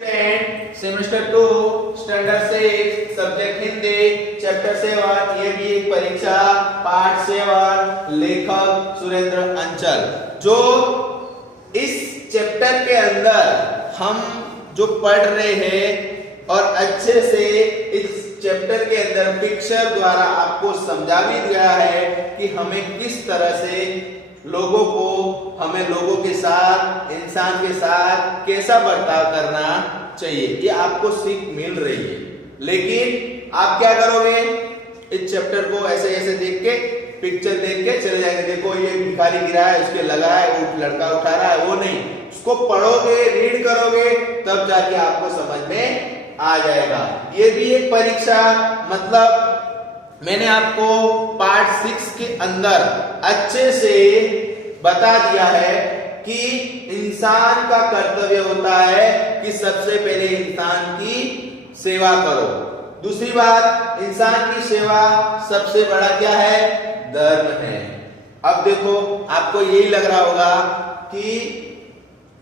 Semester 2 standard 6 subject Hindi chapter 7 ये भी एक परीक्षा पार्ट 7 लेखक सुरेंद्र अंचल। जो इस चैप्टर के अंदर हम जो पढ़ रहे हैं और अच्छे से इस चैप्टर के अंदर पिक्चर द्वारा आपको समझा भी दिया है कि हमें किस तरह से हमें लोगों के साथ इंसान के साथ कैसा बर्ताव करना चाहिए, ये आपको सीख मिल रही है। लेकिन आप क्या करोगे, इस चैप्टर को ऐसे ऐसे देख के पिक्चर देख के चले जाएंगे। देखो ये भिखारी गिरा है, उसके लगा है, वो लड़का उठा रहा है, वो नहीं, उसको पढ़ोगे रीड करोगे तब जाके आपको समझ में आ जाएगा। ये भी एक परीक्षा, मतलब मैंने आपको पार्ट 6 के अंदर अच्छे से बता दिया है कि इंसान का कर्तव्य होता है कि सबसे पहले इंसान की सेवा करो। दूसरी बात, इंसान की सेवा सबसे बड़ा क्या है, धर्म है। अब देखो आपको यही लग रहा होगा कि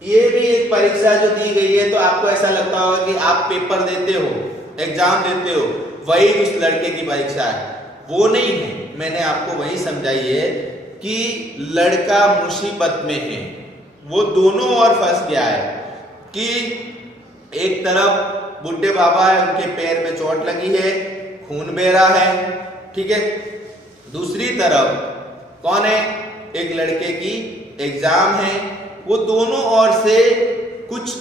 ये भी एक परीक्षा जो दी गई है, तो आपको ऐसा लगता होगा कि आप पेपर देते हो, एग्जाम देते हो, वही उस लड़के की परीक्षा है। वो नहीं है, मैंने आपको वही समझाई है कि लड़का मुसीबत में है, वो दोनों ओर फंस गया है कि एक तरफ बुढ़े बाबा है, उनके पैर में चोट लगी है, खून बह रहा है, ठीक है। दूसरी तरफ कौन है, एक लड़के की एग्जाम है, वो दोनों ओर से कुछ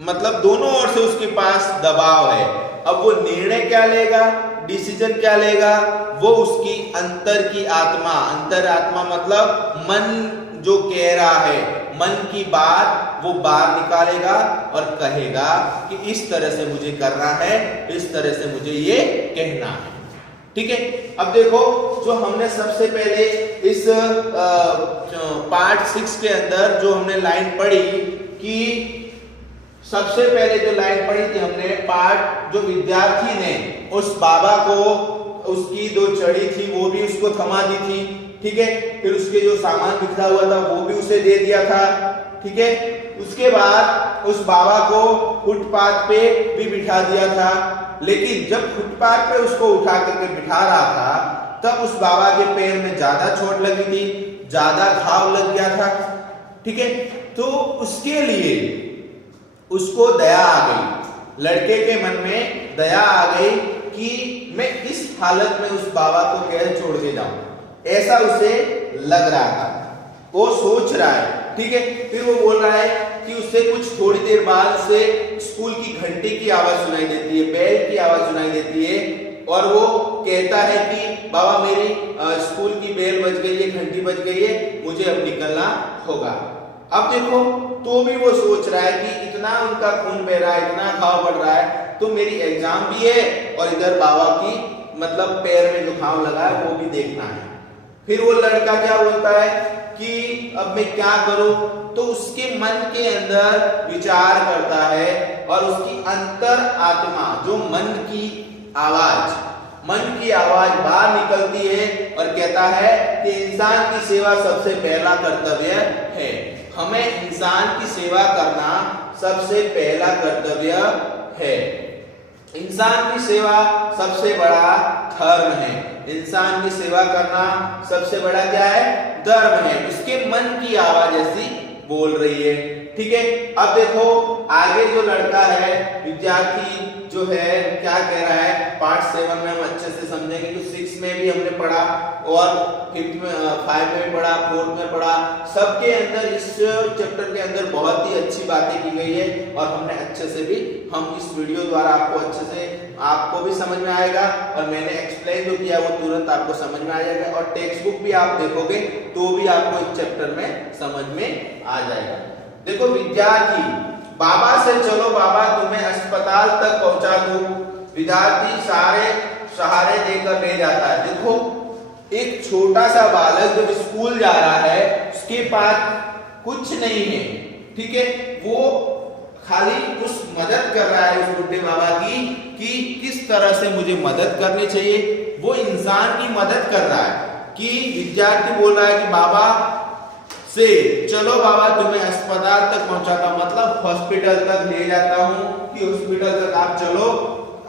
मतलब दोनों ओर से उसके पास दबाव है। अब वो निर्णय क्या लेगा, डिसीजन क्या लेगा, वो उसकी अंतर की आत्मा, अंतर आत्मा मतलब मन जो कह रहा है, मन की बात वो बाहर निकालेगा और कहेगा कि इस तरह से मुझे करना है, इस तरह से मुझे ये कहना है, ठीक है। अब देखो जो हमने सबसे पहले इस पार्ट 6 के अंदर जो हमने लाइन पढ़ी कि सबसे पहले जो लाइन पढ़ी थी हमने, पार्ट जो विद्यार्थी ने उस बाबा को उसकी जो चढ़ी थी वो भी उसको थमा दी थी, ठीक है। फिर उसके जो सामान बिखरा हुआ था वो भी उसे दे दिया था, ठीक है। उसके बाद उस बाबा को फुटपाथ पे भी बिठा दिया था, लेकिन जब फुटपाथ पे उसको उठा करके बिठा रहा था तब उस बाबा के पैर में ज्यादा चोट लगी थी, ज्यादा घाव लग गया था, ठीक है। तो उसके लिए उसको दया आ गई, लड़के के मन में दया आ गई कि मैं इस हालत में उस बाबा को कैसे छोड़ के जाऊं, ऐसा उसे लग रहा था, वो सोच रहा है, ठीक है। फिर वो बोल रहा है कि उससे कुछ थोड़ी देर बाद उसे स्कूल की घंटी की आवाज सुनाई देती है, बेल की आवाज सुनाई देती है, और वो कहता है कि बाबा मेरी स्कूल की बेल बज गई है, घंटी बज गई है, मुझे अब निकलना होगा। अब देखो तो भी वो सोच रहा है कि इतना उनका खून बह रहा है, इतना घाव बढ़ रहा है, तो मेरी एग्जाम भी है और इधर बाबा की मतलब पैर में जो घाव लगा है वो भी देखना है। फिर वो लड़का क्या बोलता है कि अब मैं क्या करूं, तो उसके मन के अंदर विचार करता है और उसकी अंतर आत्मा जो मन की आवाज बाहर निकलती है और कहता है कि इंसान की सेवा सबसे पहला कर्तव्य है, हमें इंसान की सेवा करना सबसे पहला कर्तव्य है। इंसान की सेवा सबसे बड़ा धर्म है, इंसान की सेवा करना सबसे बड़ा क्या है, धर्म है। उसके मन की आवाज ऐसी बोल रही है, ठीक है। अब देखो आगे जो लड़का है, विद्यार्थी जो है क्या कह रहा है, पार्ट 7 में हम अच्छे से समझेंगे कि 6 में भी हमने पढ़ा और 5th में 5 में पढ़ा, 4th में पढ़ा, सबके अंदर इस चैप्टर के अंदर बहुत ही अच्छी बातें की गई है और हमने अच्छे से भी, हम इस वीडियो द्वारा आपको अच्छे से आपको भी समझ में आएगा और मैंने एक्सप्लेन जो किया वो तुरंत आपको समझ में आ जाएगा, और टेक्स्ट बुक भी आप देखोगे तो भी आपको इस चैप्टर में समझ में आ जाएगा। देखो विद्यार्थी, बाबा से चलो बाबा तुम्हें अस्पताल तक पहुंचा दूं, विद्यार्थी सारे सहारे देकर ले जाता है। देखो एक छोटा सा बालक जब स्कूल जा रहा है उसके पास कुछ नहीं है, ठीक है, वो खाली उस मदद कर रहा है उस बुढ़े बाबा की कि किस तरह से मुझे मदद करनी चाहिए, वो इंसान की मदद कर रहा है। कि विद्यार्थी बोल रहा है कि बाबा से चलो बाबा तुम्हें अस्पताल तक पहुंचाता हूं, मतलब हॉस्पिटल तक ले जाता हूं कि हॉस्पिटल तक आप चलो,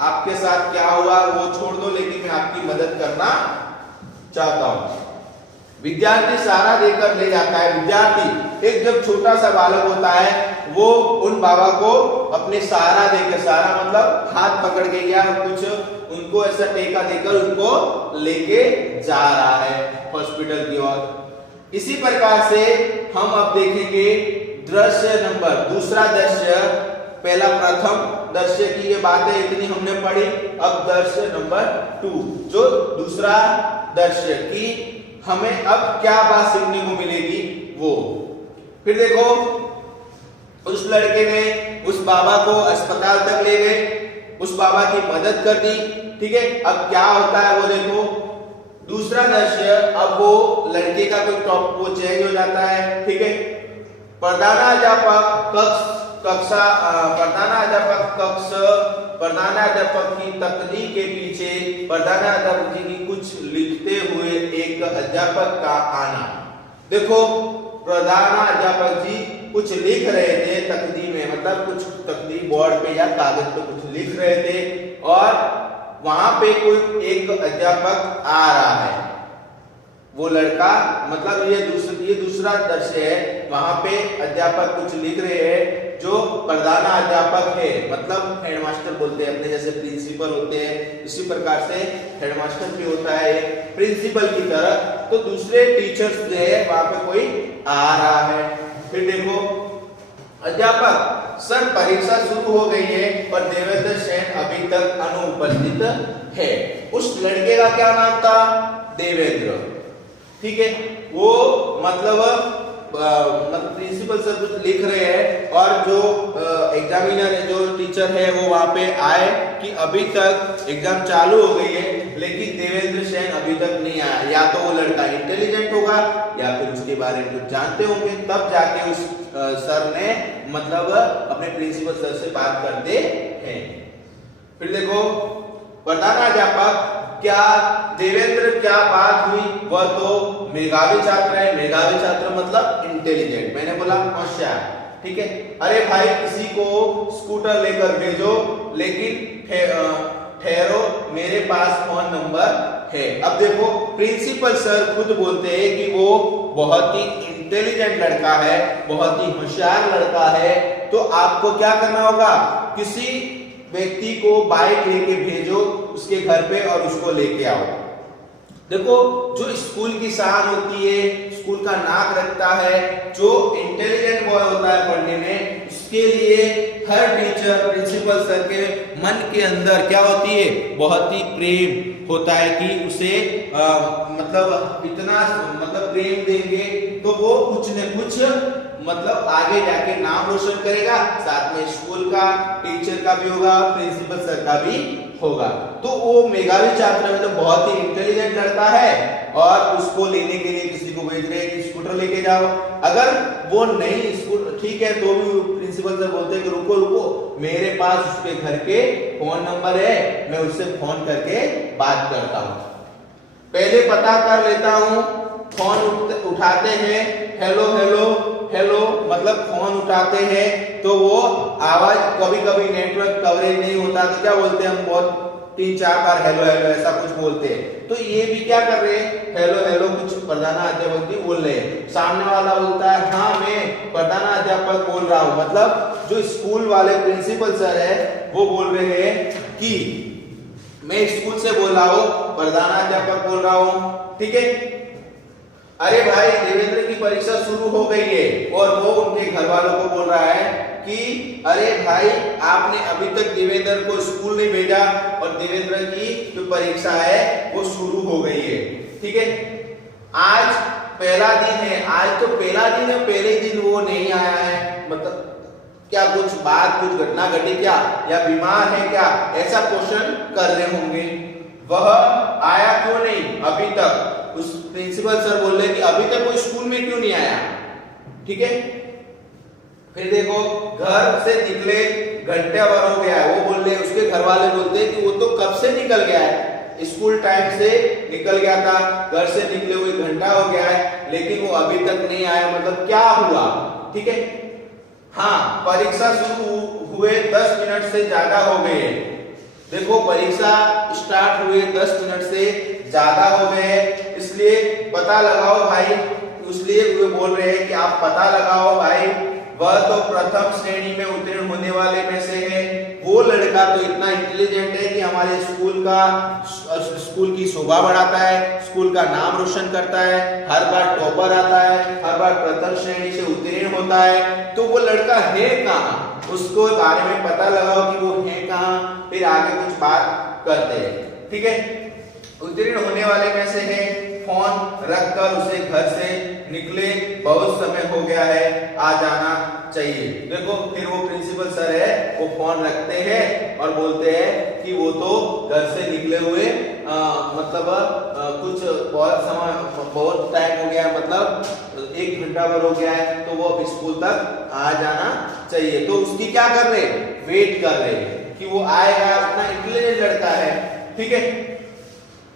आपके साथ क्या हुआ वो छोड़ दो, लेकिन मैं आपकी मदद करना चाहता हूं। विद्यार्थी सहारा देकर ले जाता है। विद्यार्थी एक जब छोटा सा बालक होता है वो उन बाबा को अपने सहारा देकर, सहारा मतलब हाथ पकड़ के या कुछ उनको ऐसा टेका देकर उनको लेके जा रहा है हॉस्पिटल की ओर। इसी प्रकार से हम अब देखेंगे दृश्य नंबर, दूसरा दृश्य, पहला प्रथम दृश्य की ये बातें इतनी हमने पढ़ी। अब दृश्य नंबर 2 जो दूसरा दृश्य की हमें अब क्या बात सीखने को मिलेगी वो। फिर देखो उस लड़के ने उस बाबा को अस्पताल तक ले गए, उस बाबा की मदद कर दी, ठीक है। अब क्या होता है वो देखो, दूसरा दृश्य, अब वो लड़के का कोई टॉप वो चेंज हो जाता है, ठीक है। प्रधानाध्यापक की तकनी के पीछे प्रधानाध्यापक जी की कुछ लिखते हुए एक अध्यापक का आना। देखो प्रधानाध्यापक जी कुछ लिख रहे थे तकनी में, मतलब कुछ तकनी बोर्ड पे या कागज पे कुछ लिख रहे थे और वहां पे कोई एक अध्यापक आ रहा है। वो लड़का, मतलब ये दूसरा दृश्य है, वहां पे अध्यापक कुछ लिख रहे हैं जो प्रधानाध्यापक है, मतलब हेडमास्टर बोलते हैं, अपने जैसे प्रिंसिपल होते हैं इसी प्रकार से हेडमास्टर भी होता है प्रिंसिपल की तरह। तो दूसरे टीचर्स जो है वहां पे कोई आ रहा है। फिर देखो अध्यापक, सर परीक्षा शुरू हो गई है और देवेंद्र सेन अभी तक अनुपस्थित है। उस लड़के का क्या नाम था? देवेंद्र, ठीक है। वो मतलब प्रिंसिपल सर कुछ लिख रहे हैं और जो एग्जामिनर है, जो टीचर है, वो वहां पे आए कि अभी तक एग्जाम चालू हो गई है लेकिन देवेंद्र सेन अभी तक नहीं आया। या तो वो लड़का इंटेलिजेंट होगा या फिर उसके बारे में कुछ जानते होंगे, तब जाके उस सर ने मतलब अपने प्रिंसिपल सर से बात करते हैं। फिर देखो प्रधानाध्यापक, क्या देवेंद्र क्या बात हुई? वह तो मेधावी छात्र है। मेधावी छात्र मतलब इंटेलिजेंट, मैंने बोला होशियार, ठीक है। अरे भाई किसी को स्कूटर लेकर भेजो, लेकिन ठहरो मेरे पास फोन नंबर है। अब देखो प्रिंसिपल सर खुद बोलते हैं कि वो बहुत ही इंटेलिजेंट लड़का है, बहुत ही होशियार लड़का है। तो आपको क्या करना होगा? किसी व्यक्ति को बाइक लेके भेजो उसके घर पे और उसको लेके आओ। देखो जो स्कूल की शान होती है, स्कूल का नाक रखता है, जो इंटेलिजेंट बॉय होता है पढ़ने में, उसके लिए हर टीचर प्रिंसिपल सर के मन के अंदर क्या होती है? बहुत ही प्रेम होता है कि उसे मतलब इतना मतलब प्रेम देंगे तो वो कुछ न कुछ मतलब आगे जाके नाम रोशन करेगा, साथ में स्कूल का टीचर का भी होगा, प्रिंसिपल सर का भी होगा। तो वो मेधावी छात्र में तो बहुत ही इंटेलिजेंट लड़का है और उसको लेने के लिए किसी को भेज रहे हैं कि स्कूटर लेके जाओ। अगर वो नहीं स्कूटर ठीक है तो भी प्रिंसिपल सर बोलते हैं कि रुको रुको, मेरे पास उसके घर के फोन नंबर है, मैं उससे फोन करके बात करता हूँ, पहले पता कर लेता हूँ। फोन उठाते हैं, हेलो हेलो हेलो, मतलब फोन उठाते हैं तो वो आवाज, कभी कभी नेटवर्क कवरेज नहीं होता तो क्या बोलते हैं हम, बहुत 3-4 बार हेलो हेलो ऐसा कुछ बोलते हैं। तो ये भी क्या कर रहे हैं? हेलो हेलो कुछ प्रधानाध्यापक जी बोल रहे हैं। सामने वाला बोलता है हाँ मैं प्रधानाध्यापक बोल रहा हूँ, मतलब जो स्कूल वाले प्रिंसिपल सर है वो बोल रहे हैं कि मैं स्कूल से बोल रहा हूँ, प्रधानाध्यापक बोल रहा हूँ, ठीक है। अरे भाई देवेंद्र की परीक्षा शुरू हो गई है और वो उनके घर वालों को बोल रहा है कि अरे भाई आपने अभी तक देवेंद्र को स्कूल नहीं भेजा और देवेंद्र की जो परीक्षा है वो शुरू हो गई है, ठीक है। आज पहला दिन है, आज तो पहला दिन है, पहले दिन वो नहीं आया है, मतलब क्या कुछ बात कुछ घटना घटी क्या, या बीमार है क्या, ऐसा क्वेश्चन कर रहे होंगे। वह आया क्यों नहीं अभी तक? उस प्रिंसिपल सर बोल रहे कि अभी तक वो स्कूल में क्यों नहीं आया, ठीक है। फिर देखो घर से निकले घंटे भर हो गया है, वो बोल रहे, उसके घर वाले बोलते हैं कि वो तो कब से निकल गया है, स्कूल टाइम से निकल गया था, घर से निकले हुए घंटा हो गया है, लेकिन वो अभी तक नहीं आया, मतलब क्या हुआ, ठीक है। हाँ, परीक्षा शुरू हुए 10 मिनट से ज्यादा हो गए। देखो परीक्षा स्टार्ट हुए 10 मिनट से ज्यादा हो गए, इसलिए पता लगाओ भाई, इसलिए वे बोल रहे हैं कि आप पता लगाओ भाई, वह तो प्रथम श्रेणी में उत्तीर्ण होने वाले में से है। वो लड़का तो इतना इंटेलिजेंट है कि हमारे स्कूल की शोभा बढ़ाता है, स्कूल का नाम रोशन करता है, हर बार टॉपर आता है, हर बार प्रथम श्रेणी से उत्तीर्ण होता है। तो वो लड़का है कहाँ, उसको बारे में पता लगाओ कि वो है कहाँ, फिर आगे कुछ बात करते हैं, ठीक है। उत्तीर्ण होने वाले में से है, फोन रखकर उसे घर से निकले, बहुत समय हो गया है, आ जाना चाहिए। देखो फिर वो प्रिंसिपल सर है, वो फोन रखते हैं और बोलते हैं कि वो तो घर से निकले हुए मतलब कुछ बहुत टाइम हो गया, मतलब 1 घंटा भर हो गया है, तो वो अब स्कूल तक आ जाना चाहिए। तो उसकी क्या कर रहे हैं, वेट कर रहे हैं कि वो आएगा, इतना इंटेलिजेंट लड़का है, ठीक है।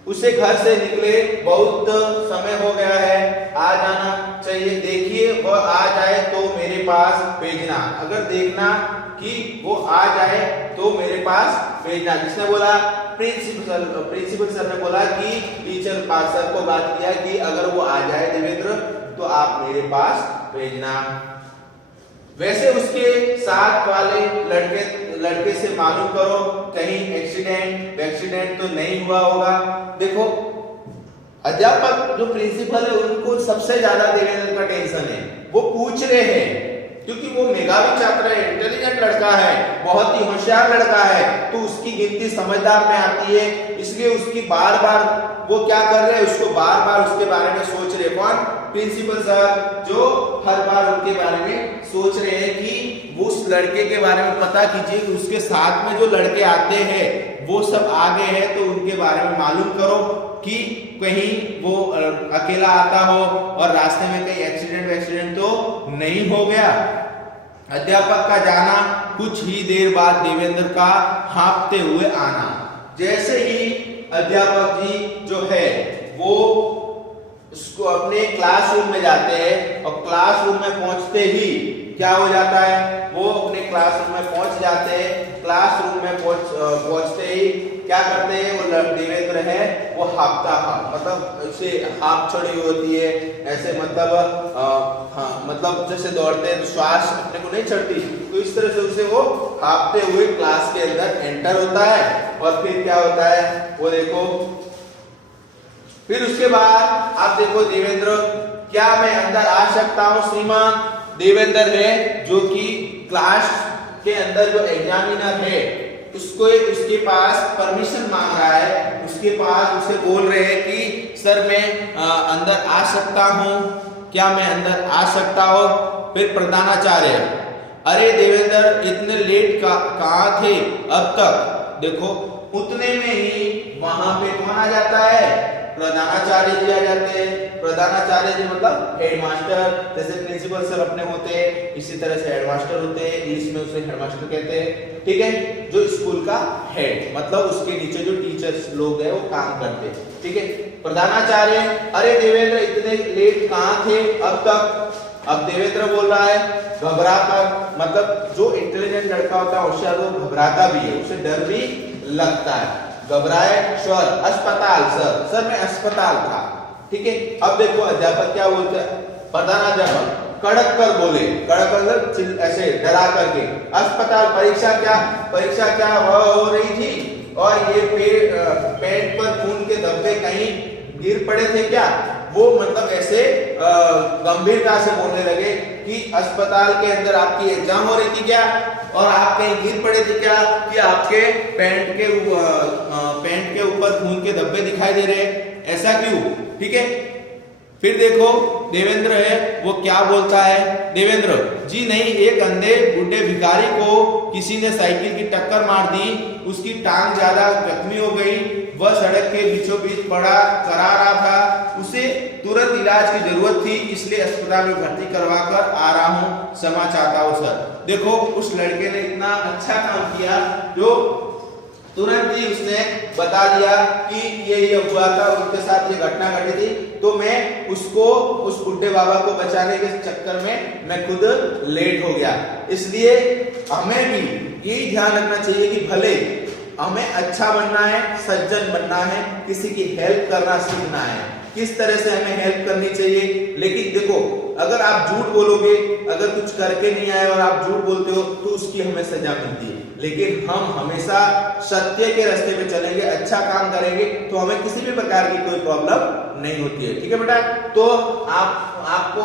उसे घर से निकले बहुत समय हो गया है, आ जाना चाहिए। देखिए वह आ जाए तो मेरे पास भेजना, अगर देखना कि वो आ जाए तो मेरे पास भेजना। किसने बोला, प्रिंसिपल सर ने बोला कि टीचर सर को बात किया कि अगर वो आ जाए देवेंद्र तो आप मेरे पास भेजना। वैसे उसके साथ वाले लड़के से मालूम करो कहीं एक्सीडेंट तो नहीं हुआ होगा। देखो अध्यापक जो प्रिंसिपल है उनको सबसे ज्यादा देवेंद्र का टेंशन है, वो पूछ रहे हैं क्योंकि वो मेधावी छात्र है, इंटेलिजेंट लड़का है, बहुत ही होशियार लड़का है, तो उसकी गिनती समझदार में आती है, इसलिए उसकी बार बार वो क्या कर रहे हैं, उसको बार बार उसके बारे में सोच रहे। कौन, प्रिंसिपल सर, जो हर बार उनके बारे में सोच रहे हैं कि वो उस लड़के के बारे में पता कीजिए, उसके साथ में जो लड़के आते हैं वो सब आगे हैं, तो उनके बारे में मालूम करो कि कहीं वो अकेला आता हो और रास्ते में कहीं एक्सीडेंट तो नहीं हो गया। अध्यापक का जाना, कुछ ही देर बाद देवेंद्र का हाँफते हुए आना। जैसे ही अध्यापक जी जो है वो उसको अपने क्लासरूम में जाते हैं और क्लासरूम में पहुंचते ही क्या हो जाता है, वो अपने क्लासरूम में पहुंच जाते हैं। क्लासरूम में पहुंचते ही क्या करते हैं, वो देवेंद्र है वो मतलब उसे हाफ छोड़ी हुई होती है, ऐसे मतलब हाँ मतलब जैसे दौड़ते हैं तो श्वास अपने को नहीं चढ़ती, तो इस तरह से उसे वो हाँफते हुए क्लास के अंदर एंटर होता है। और फिर क्या होता है वो देखो, फिर उसके बाद आप देखो देवेंद्र, क्या मैं अंदर आ सकता हूं श्रीमान। देवेंद्र है जो कि क्लास के अंदर जो एग्जामिनर है उसके पास परमिशन मांग रहा है, उसके पास उसे बोल रहे हैं कि सर मैं अंदर आ सकता हूं, क्या मैं अंदर आ सकता हूं। फिर प्रधानाचार्य, अरे देवेंद्र इतने लेट कहाँ थे अब तक। देखो उतने में ही वहां पे कौन आ जाता है, प्रधानाचार्य जी आ जाते हैं। प्रधानाचार्य जी मतलब हेडमास्टर, जैसे प्रिंसिपल सर अपने होते हैं इसी तरह से हेडमास्टर होते हैं, इंग्लिश में उसे हेडमास्टर कहते हैं, ठीक है। जो स्कूल का हेड मतलब उसके नीचे जो टीचर्स लोग हैं वो काम करते हैं, ठीक है। प्रधानाचार्य, अरे देवेंद्र इतने लेट कहाँ थे अब तक। अब देवेंद्र बोल रहा है घबराकर, मतलब जो इंटेलिजेंट लड़का होता है होशियार वो घबराता भी है, उसे डर भी लगता है। घबराए, सर अस्पताल, सर मैं अस्पताल था, ठीक है। अब देखो अध्यापक क्या बोलते हैं, प्रधानाध्यापक कड़क कर बोले, कड़क कर ऐसे डरा करके, अस्पताल, परीक्षा क्या हो रही थी और ये पेट पर खून के धब्बे कहीं गिर पड़े थे क्या। वो मतलब ऐसे गंभीरता से बोलने लगे कि अस्पताल के अंदर आपकी एग्जाम हो रही थी क्या और आप कहीं गिर पड़े थे क्या, कि आपके पैंट के ऊपर खून के धब्बे दिखाई दे रहे, ऐसा क्यों, ठीक है। फिर देखो देवेंद्र है वो क्या बोलता है, देवेंद्र जी नहीं, एक अंधे बूढ़े भिखारी को किसी ने साइकिल की टक्कर मार दी, उसकी टांग ज्यादा जख्मी हो गई, वह सड़क के बीचों बीच पड़ा करा रहा था, उसे तुरंत इलाज की जरूरत थी, इसलिए अस्पताल में भर्ती करवा कर आ रहा हूँ, क्षमा चाहता हूँ सर। देखो उस लड़के ने इतना अच्छा काम किया, जो तुरंत ही उसने बता दिया कि ये हुआ था, उसके साथ ये घटना घटी थी, तो मैं उसको उस बुड्ढे बाबा को बचाने के चक्कर में मैं खुद लेट हो गया। इसलिए हमें भी यही ध्यान रखना चाहिए कि भले हमें अच्छा बनना है, सज्जन बनना है, किसी की हेल्प करना सीखना है, किस तरह से हमें हेल्प करनी चाहिए। लेकिन देखो, अगर आप झूठ बोलोगे, अगर कुछ करके नहीं आए और आप झूठ बोलते हो तो उसकी हमें सजा मिलती है। लेकिन हम हमेशा सत्य के रास्ते पे चलेंगे, अच्छा काम करेंगे तो हमें किसी भी प्रकार की कोई प्रॉब्लम नहीं होती है। ठीक है बेटा, तो आपको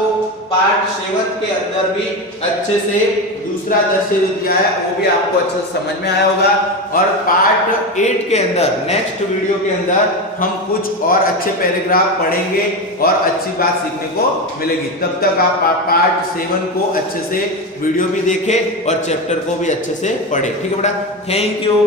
पार्ट 7 के अंदर भी अच्छे से दूसरा दृश्य जो दिया है वो भी आपको अच्छे से समझ में आया होगा। और पार्ट 8 के अंदर, नेक्स्ट वीडियो के अंदर हम कुछ और अच्छे पैराग्राफ पढ़ेंगे और अच्छी बात सीखने को मिलेगी। तब तक आप पार्ट 7 को अच्छे से वीडियो भी देखें और चैप्टर को भी अच्छे से पढ़ें। ठीक है बेटा, थैंक यू।